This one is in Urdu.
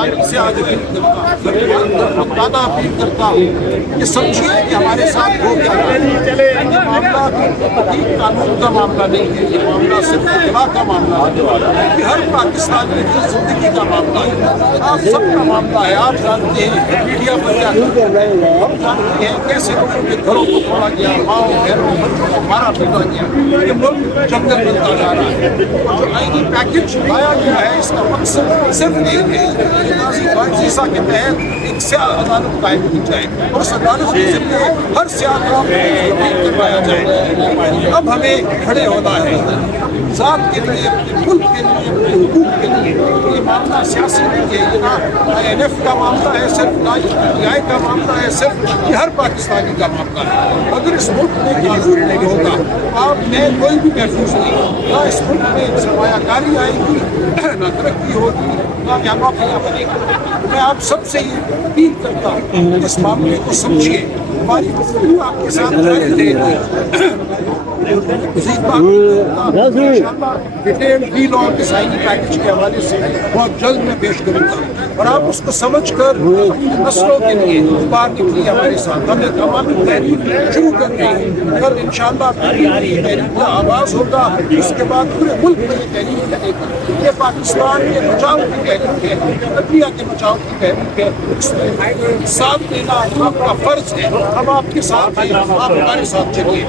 تعلیم سے آج دادا اپیل کرتا ہوں کہ سمجھیے کہ ہمارے ساتھ ہو کیا رہا ہے۔ یہ معاملہ قانون کا معاملہ نہیں ہے، یہ معاملہ صرف اطلاع کا معاملہ ہے، یہ ہر پاکستانی کی زندگی کا معاملہ ہے، آپ سب کا معاملہ ہے۔ آپ جانتے ہیں میڈیا پر کیا ہم جانتے ہیں کیسے لوگوں کے گھروں کو توڑا گیا، ماؤں بہنوں بچوں کو مارا پیٹا گیا، یہ ملک جنگل بنتا جا رہا ہے۔ جو آئینی پیکج لایا گیا ہے اس کا مقصد صرف ایک ہے کہ نازی فائزیسا کے تحت ایک سیاہ عدالت قائم کی جائے اور اس عدالت کے ذریعے ہر سیاہ کام کو کروایا جائے۔ اب ہمیں کھڑے ہونا ہے ذات کے لیے، اپنے ملک کے لیے، اپنے حقوق کے لیے۔ یہ معاملہ سیاسی نہیں ہے، یہ نہ INF کا معاملہ ہے صرف، نہ PTI کا معاملہ ہے صرف، یہ ہر پاکستانی کا معاملہ ہے۔ اگر اس ملک میں قانون نہیں ہوگا آپ میں کوئی بھی محفوظ نہیں، نہ اس ملک میں سرمایہ کاری آئے گی، نہ ترقی ہوگی، نہ یہاں نوکریاں بنے گی۔ میں آپ سب سے یہ اپیل کرتا ہوں اس معاملے کو سمجھیے، ہماری گفتگو آپ کے ساتھ جاری رہے گی۔ ڈیٹیل ڈی لا کے آئینی پیکج کے حوالے سے بہت جلد میں پیش کروں گا اور آپ اس کو سمجھ کر اپنی نسلوں کے لیے باہر نکلیے ہمارے ساتھ۔ ہم نے عوامی تحریک شروع کر دی، کل انشاءاللہ یہ تحریک کا آغاز ہوگا، اس کے بعد پورے ملک میں یہ تحریک چلے گی۔ یہ پاکستان کے بچاؤ کی تحریک ہے، عدلیہ کے بچاؤ کی تحریک ہے، اس میں ساتھ دینا آپ کا فرض ہے۔ ہم آپ کے ساتھ ہیں، آپ ہمارے ساتھ چلیے۔